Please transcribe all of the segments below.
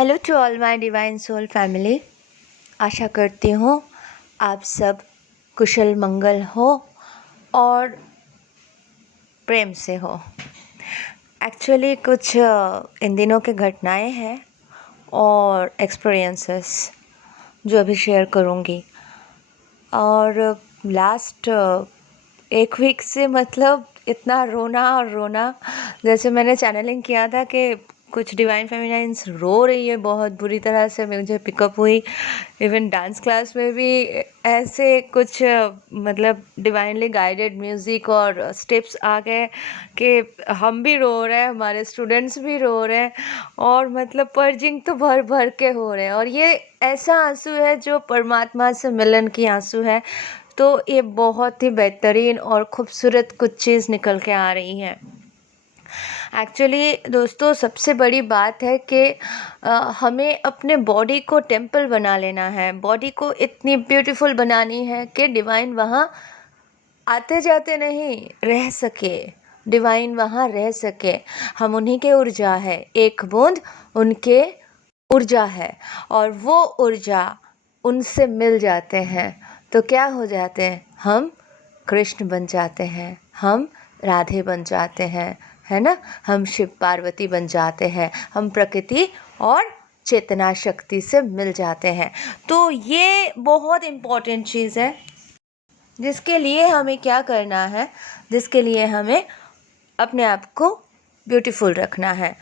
Hello to all my divine soul family. आशा करती हूँ आप सब कुशल मंगल हो और प्रेम से हो। एक्चुअली कुछ इन दिनों के घटनाएं हैं और एक्सपीरियंसेस जो अभी शेयर करूँगी। और लास्ट एक वीक से मतलब इतना रोना और रोना, जैसे मैंने चैनलिंग किया था कि कुछ डिवाइन फेमिनाइंस रो रही है बहुत बुरी तरह से, मुझे पिकअप हुई। इवन डांस क्लास में भी ऐसे कुछ मतलब डिवाइनली गाइडेड म्यूज़िक और स्टेप्स आ गए कि हम भी रो रहे हैं, हमारे स्टूडेंट्स भी रो रहे हैं और मतलब पर्जिंग तो भर भर के हो रहे हैं। और ये ऐसा आंसू है जो परमात्मा से मिलन की आंसू है। तो ये बहुत ही बेहतरीन और खूबसूरत कुछ चीज़ निकल के आ रही है। एक्चुअली दोस्तों, सबसे बड़ी बात है कि हमें अपने बॉडी को टेम्पल बना लेना है। बॉडी को इतनी ब्यूटीफुल बनानी है कि डिवाइन वहाँ आते जाते नहीं रह सके, डिवाइन वहाँ रह सके। हम उन्हीं के ऊर्जा है, एक बूंद उनके ऊर्जा है और वो ऊर्जा उनसे मिल जाते हैं तो क्या हो जाते हैं, हम कृष्ण बन जाते हैं, हम राधे बन जाते हैं, है ना। हम शिव पार्वती बन जाते हैं, हम प्रकृति और चेतना शक्ति से मिल जाते हैं। तो ये बहुत इम्पॉर्टेंट चीज़ है जिसके लिए हमें क्या करना है, जिसके लिए हमें अपने आप को ब्यूटीफुल रखना है।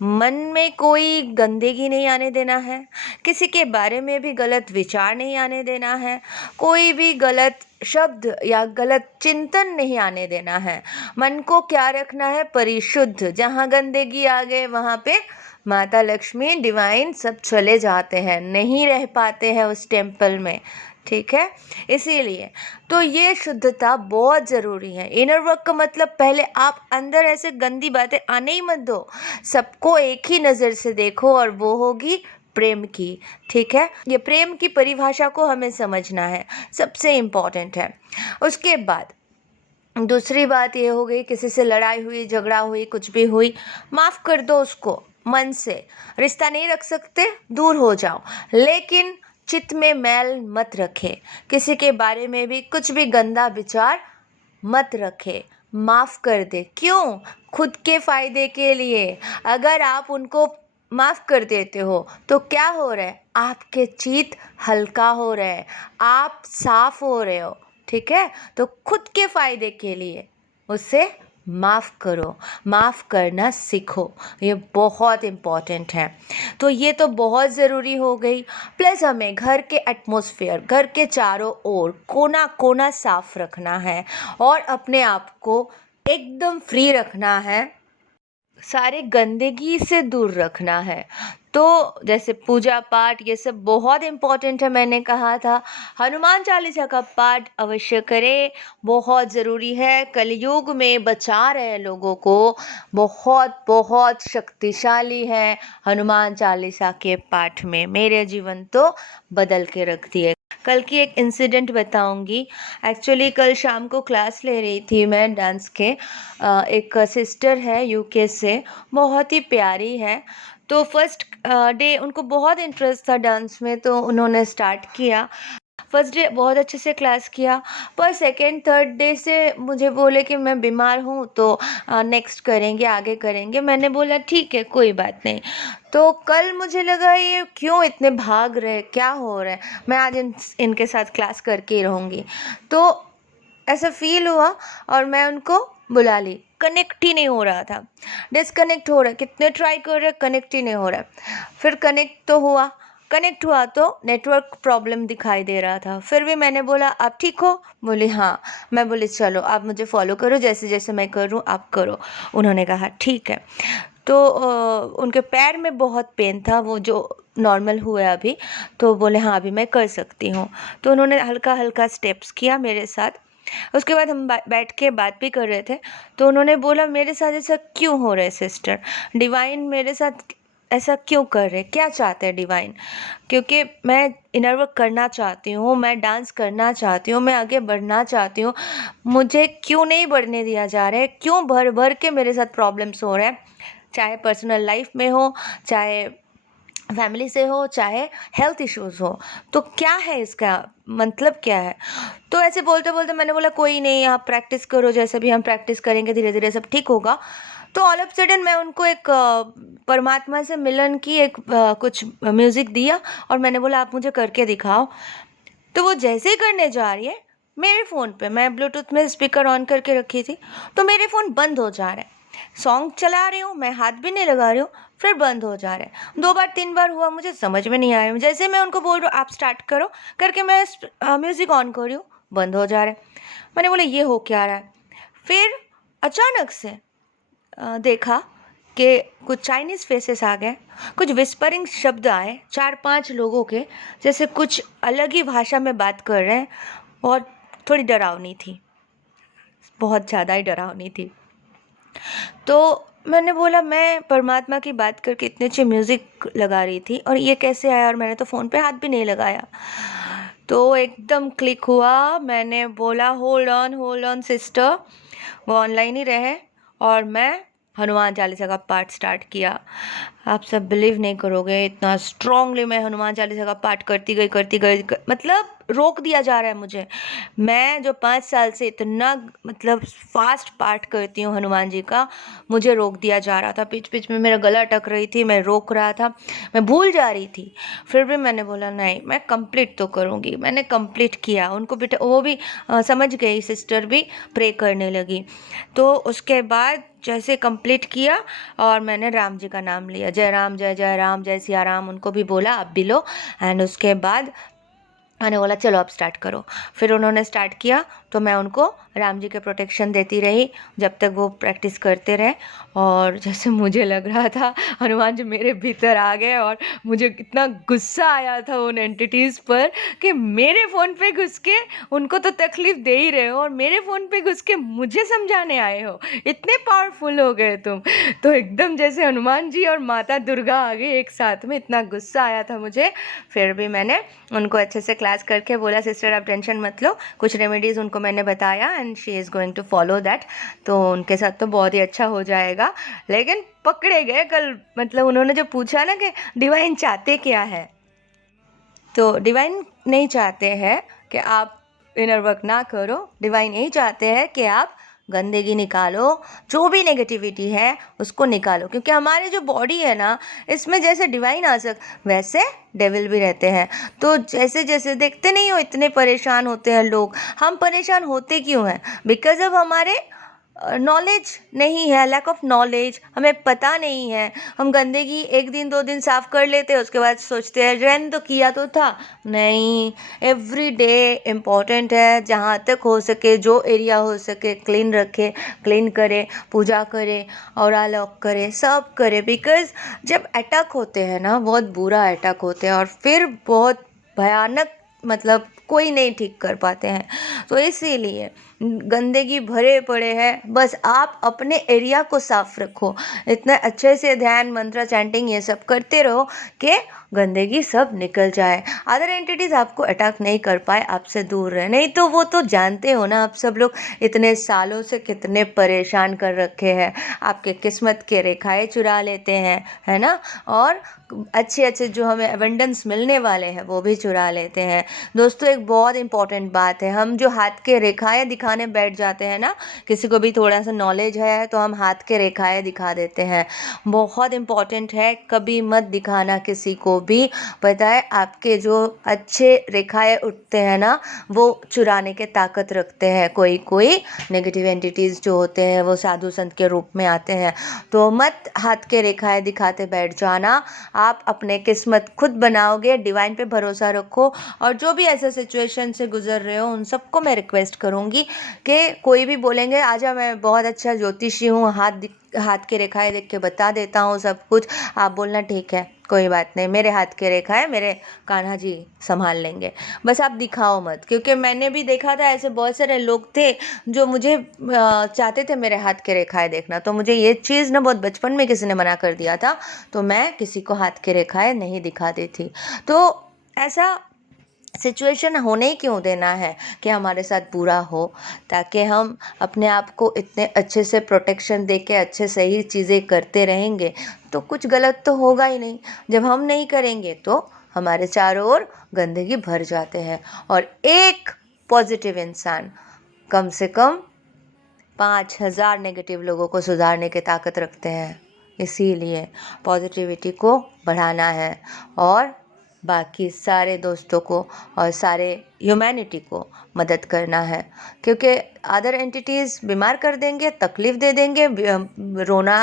मन में कोई गंदगी नहीं आने देना है, किसी के बारे में भी गलत विचार नहीं आने देना है, कोई भी गलत शब्द या गलत चिंतन नहीं आने देना है। मन को क्या रखना है, परिशुद्ध। जहाँ गंदगी आ गए वहाँ पे माता लक्ष्मी डिवाइन सब चले जाते हैं, नहीं रह पाते हैं उस टेम्पल में, ठीक है। इसीलिए तो ये शुद्धता बहुत ज़रूरी है। इनर वर्क का मतलब पहले आप अंदर ऐसे गंदी बातें आने ही मत दो, सबको एक ही नज़र से देखो और वो होगी प्रेम की, ठीक है। ये प्रेम की परिभाषा को हमें समझना है, सबसे इम्पॉर्टेंट है। उसके बाद दूसरी बात ये हो गई, किसी से लड़ाई हुई, झगड़ा हुई, कुछ भी हुई, माफ़ कर दो उसको मन से। रिश्ता नहीं रख सकते, दूर हो जाओ, लेकिन चित्त में मैल मत रखे, किसी के बारे में भी कुछ भी गंदा विचार मत रखे, माफ़ कर दे। क्यों? खुद के फ़ायदे के लिए। अगर आप उनको माफ़ कर देते हो तो क्या हो रहा है, आपके चित्त हल्का हो रहा है, आप साफ हो रहे हो, ठीक है। तो खुद के फ़ायदे के लिए उसे माफ़ करो, माफ़ करना सीखो, ये बहुत इम्पॉर्टेंट है। तो ये तो बहुत ज़रूरी हो गई। प्लस हमें घर के एटमॉस्फेयर, घर के चारों ओर कोना कोना साफ रखना है और अपने आप को एकदम फ्री रखना है, सारे गंदगी से दूर रखना है। तो जैसे पूजा पाठ ये सब बहुत इम्पोर्टेंट है, मैंने कहा था। हनुमान चालीसा का पाठ अवश्य करें, बहुत ज़रूरी है। कलयुग में बचा रहे लोगों को, बहुत बहुत शक्तिशाली है हनुमान चालीसा के पाठ में। मेरे जीवन तो बदल के रख दिए। कल की एक इंसिडेंट बताऊंगी। एक्चुअली कल शाम को क्लास ले रही थी मैं डांस के। एक सिस्टर है यूके से, बहुत ही प्यारी है। तो फर्स्ट डे उनको बहुत इंटरेस्ट था डांस में, तो उन्होंने स्टार्ट किया। फर्स्ट डे बहुत अच्छे से क्लास किया, पर सेकेंड थर्ड डे से मुझे बोले कि मैं बीमार हूँ तो नेक्स्ट करेंगे, आगे करेंगे। मैंने बोला ठीक है, कोई बात नहीं। तो कल मुझे लगा ये क्यों इतने भाग रहे, क्या हो रहा है, मैं आज इनके साथ क्लास करके ही रहूँगी। तो ऐसा फील हुआ और मैं उनको बुला ली, कनेक्ट ही नहीं हो रहा था, डिस्कनेक्ट हो रहा है, कितने ट्राई कर रहे, कनेक्ट ही नहीं हो रहा है। फिर कनेक्ट हुआ तो नेटवर्क प्रॉब्लम दिखाई दे रहा था। फिर भी मैंने बोला आप ठीक हो? बोले हाँ। मैं बोली चलो आप मुझे फॉलो करो, जैसे जैसे मैं कर रहा हूँ आप करो। उन्होंने कहा ठीक है। तो उनके पैर में बहुत पेन था, वो जो नॉर्मल हुआ है अभी। तो बोले हाँ अभी मैं कर सकती हूँ। तो उन्होंने हल्का हल्का स्टेप्स किया मेरे साथ। उसके बाद हम बैठ के बात भी कर रहे थे। तो उन्होंने बोला मेरे साथ ऐसा क्यों हो रहा है सिस्टर, डिवाइन मेरे साथ ऐसा क्यों कर रहे, क्या चाहते हैं डिवाइन? क्योंकि मैं इनर वर्क करना चाहती हूँ, मैं डांस करना चाहती हूँ, मैं आगे बढ़ना चाहती हूँ, मुझे क्यों नहीं बढ़ने दिया जा रहा है, क्यों भर भर के मेरे साथ प्रॉब्लम्स हो रहे हैं, चाहे पर्सनल लाइफ में हो, चाहे फैमिली से हो चाहे हेल्थ इश्यूज़ हो, तो क्या है इसका मतलब क्या है? तो ऐसे बोलते-बोलते मैंने बोला कोई नहीं, आप प्रैक्टिस करो, जैसे भी हम प्रैक्टिस करेंगे धीरे-धीरे सब ठीक होगा। तो ऑल ऑफ सडन मैं उनको एक परमात्मा से मिलन की एक कुछ म्यूज़िक दिया और मैंने बोला आप मुझे करके दिखाओ। तो वो जैसे ही करने जा रही है, मेरे फ़ोन पे मैं ब्लूटूथ में स्पीकर ऑन करके रखी थी, तो मेरे फ़ोन बंद हो जा रहा है। सॉन्ग चला रही हूँ, मैं हाथ भी नहीं लगा रही हूँ, फिर बंद हो जा रहा है। 2 बार 3 बार हुआ, मुझे समझ में नहीं आया। जैसे मैं उनको बोल रही हूँ आप स्टार्ट करो, करके मैं म्यूज़िक ऑन कर रही हूँ, बंद हो जा रहा है। मैंने बोला ये हो क्या रहा है? फिर अचानक से देखा कि कुछ चाइनीज़ फेसेस आ गए, कुछ विस्परिंग शब्द आए 4-5 लोगों के, जैसे कुछ अलग ही भाषा में बात कर रहे हैं और थोड़ी डरावनी थी, बहुत ज़्यादा ही डरावनी थी। तो मैंने बोला मैं परमात्मा की बात करके इतनी अच्छी म्यूज़िक लगा रही थी और ये कैसे आया, और मैंने तो फ़ोन पे हाथ भी नहीं लगाया। तो एकदम क्लिक हुआ, मैंने बोला होल्ड ऑन सिस्टर, वो ऑनलाइन ही रहे और मैं हनुमान चालीसा का पाठ स्टार्ट किया। आप सब बिलीव नहीं करोगे, इतना स्ट्रांगली मैं हनुमान चालीसा का पाठ करती गई मतलब रोक दिया जा रहा है मुझे। मैं जो 5 साल से इतना मतलब फास्ट पाठ करती हूँ हनुमान जी का, मुझे रोक दिया जा रहा था। बीच-बीच में मेरा गला अटक रही थी, मैं रोक रहा था, मैं भूल जा रही थी। फिर भी मैंने बोला नहीं, मैं कंप्लीट तो करूँगी। मैंने कंप्लीट किया। उनको बेटा वो भी समझ गई, सिस्टर भी प्रे करने लगी। तो उसके बाद जैसे कंप्लीट किया और मैंने राम जी का नाम लिया, जय राम जय जय राम, जय सिया राम, उनको भी बोला आप भी लो। एंड उसके बाद मैंने बोला चलो अब स्टार्ट करो। फिर उन्होंने स्टार्ट किया तो मैं उनको राम जी के प्रोटेक्शन देती रही जब तक वो प्रैक्टिस करते रहे। और जैसे मुझे लग रहा था हनुमान जी मेरे भीतर आ गए और मुझे इतना गुस्सा आया था उन एंटिटीज़ पर कि मेरे फ़ोन पे घुस के उनको तो तकलीफ़ दे ही रहे हो और मेरे फ़ोन पे घुस के मुझे समझाने आए हो, इतने पावरफुल हो गए तुम। तो एकदम जैसे हनुमान जी और माता दुर्गा आ गई एक साथ में, इतना गुस्सा आया था मुझे। फिर भी मैंने उनको अच्छे से क्लास करके बोला सिस्टर आप टेंशन मत लो, कुछ रेमेडीज़ उनको मैंने बताया and she is going to follow that. तो उनके साथ तो बहुत ही अच्छा हो जाएगा। लेकिन पकड़े गए कल, मतलब उन्होंने जो पूछा ना कि डिवाइन चाहते क्या है, तो डिवाइन नहीं चाहते हैं कि आप इनर वर्क ना करो। डिवाइन यही चाहते हैं कि आप गंदगी निकालो, जो भी नेगेटिविटी है उसको निकालो, क्योंकि हमारी जो बॉडी है ना, इसमें जैसे डिवाइन आ वैसे डेविल भी रहते हैं। तो जैसे जैसे देखते नहीं हो इतने परेशान होते हैं लोग, हम परेशान होते क्यों हैं? बिकॉज अब हमारे नॉलेज नहीं है, लैक ऑफ नॉलेज, हमें पता नहीं है। हम गंदगी 1 दिन 2 दिन साफ़ कर लेते हैं, उसके बाद सोचते हैं रहने तो किया तो था। नहीं, एवरी डे इम्पॉर्टेंट है। जहाँ तक हो सके, जो एरिया हो सके क्लीन रखे, क्लीन करे, पूजा करे, ऑरा लॉक करे, सब करे। बिकॉज जब अटैक होते हैं ना, बहुत बुरा अटैक होते हैं और फिर बहुत भयानक, मतलब कोई नहीं ठीक कर पाते हैं। तो इसीलिए गंदगी भरे पड़े हैं, बस आप अपने एरिया को साफ रखो, इतने अच्छे से ध्यान मंत्र चैंटिंग ये सब करते रहो कि गंदगी सब निकल जाए, अदर एंटिटीज आपको अटैक नहीं कर पाए, आपसे दूर रहे। नहीं तो वो तो जानते हो ना, आप सब लोग इतने सालों से कितने परेशान कर रखे हैं, आपके किस्मत के रेखाएं चुरा लेते हैं, है ना, और अच्छे अच्छे जो हमें एबंडेंस मिलने वाले हैं वो भी चुरा लेते हैं। दोस्तों एक बहुत इंपॉर्टेंट बात है, हम जो हाथ के रेखाएं दिखाने बैठ जाते हैं ना, किसी को भी थोड़ा सा नॉलेज है तो हम हाथ के रेखाएं दिखा देते हैं। बहुत इंपॉर्टेंट है, कभी मत दिखाना किसी को भी। पता है आपके जो अच्छे रेखाएं उठते हैं ना, वो चुराने के ताकत रखते हैं। कोई कोई नेगेटिव एंटिटीज़ जो होते हैं वो साधु संत के रूप में आते हैं। तो मत हाथ के रेखाएं दिखाते बैठ जाना, आप अपने किस्मत खुद बनाओगे। डिवाइन पे भरोसा रखो। और जो भी ऐसे सिचुएशन से गुजर रहे हो उन सबको मैं रिक्वेस्ट करूँगी कि कोई भी बोलेंगे आजा मैं बहुत अच्छा ज्योतिषी हूँ, हाथ की रेखाएं देख के बता देता हूँ सब कुछ, आप बोलना ठीक है कोई बात नहीं, मेरे हाथ की रेखा है, मेरे कान्हा जी संभाल लेंगे, बस आप दिखाओ मत। क्योंकि मैंने भी देखा था ऐसे बहुत सारे लोग थे जो मुझे चाहते थे मेरे हाथ की रेखाएं देखना। तो मुझे ये चीज़ ना बहुत बचपन में किसी ने मना कर दिया था, तो मैं किसी को हाथ की रेखाएं नहीं दिखाती थी। तो ऐसा सिचुएशन होने ही क्यों देना है कि हमारे साथ बुरा हो, ताकि हम अपने आप को इतने अच्छे से प्रोटेक्शन दे के अच्छे से ही चीज़ें करते रहेंगे तो कुछ गलत तो होगा ही नहीं। जब हम नहीं करेंगे तो हमारे चारों ओर गंदगी भर जाते हैं। और एक पॉजिटिव इंसान कम से कम 5,000 नेगेटिव लोगों को सुधारने की ताकत रखते हैं। इसीलिए पॉजिटिविटी को बढ़ाना है और बाकी सारे दोस्तों को और सारे ह्यूमैनिटी को मदद करना है, क्योंकि अदर एंटिटीज़ बीमार कर देंगे, तकलीफ़ दे देंगे, रोना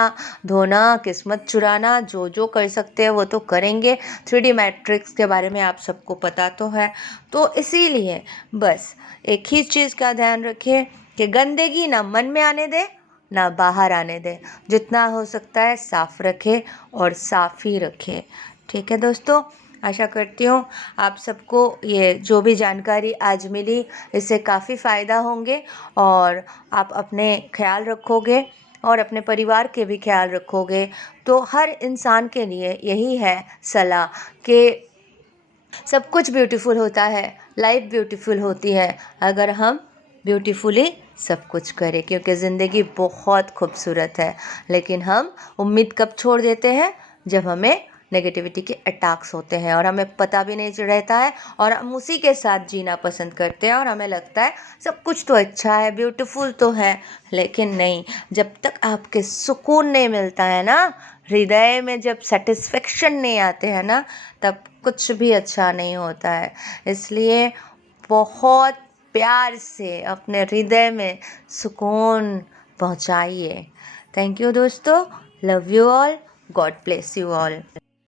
धोना, किस्मत चुराना, जो जो कर सकते हैं वो तो करेंगे। 3D मैट्रिक्स के बारे में आप सबको पता तो है। तो इसीलिए बस एक ही चीज़ का ध्यान रखिए कि गंदगी ना मन में आने दे ना बाहर आने दे। जितना हो सकता है साफ रखें और साफ ही रखें। ठीक है दोस्तों, आशा करती हूँ आप सबको ये जो भी जानकारी आज मिली इससे काफ़ी फ़ायदा होंगे और आप अपने ख्याल रखोगे और अपने परिवार के भी ख्याल रखोगे। तो हर इंसान के लिए यही है सलाह कि सब कुछ ब्यूटीफुल होता है, लाइफ ब्यूटीफुल होती है अगर हम ब्यूटीफुली सब कुछ करें, क्योंकि ज़िंदगी बहुत खूबसूरत है। लेकिन हम उम्मीद कब छोड़ देते हैं, जब हमें नेगेटिविटी के अटैक्स होते हैं और हमें पता भी नहीं रहता है और हम उसी के साथ जीना पसंद करते हैं और हमें लगता है सब कुछ तो अच्छा है, ब्यूटीफुल तो है। लेकिन नहीं, जब तक आपके सुकून नहीं मिलता है ना, हृदय में जब सेटिस्फेक्शन नहीं आते हैं ना, तब कुछ भी अच्छा नहीं होता है। इसलिए बहुत प्यार से अपने हृदय में सुकून पहुंचाइए। थैंक यू दोस्तों, love you all, God bless you all.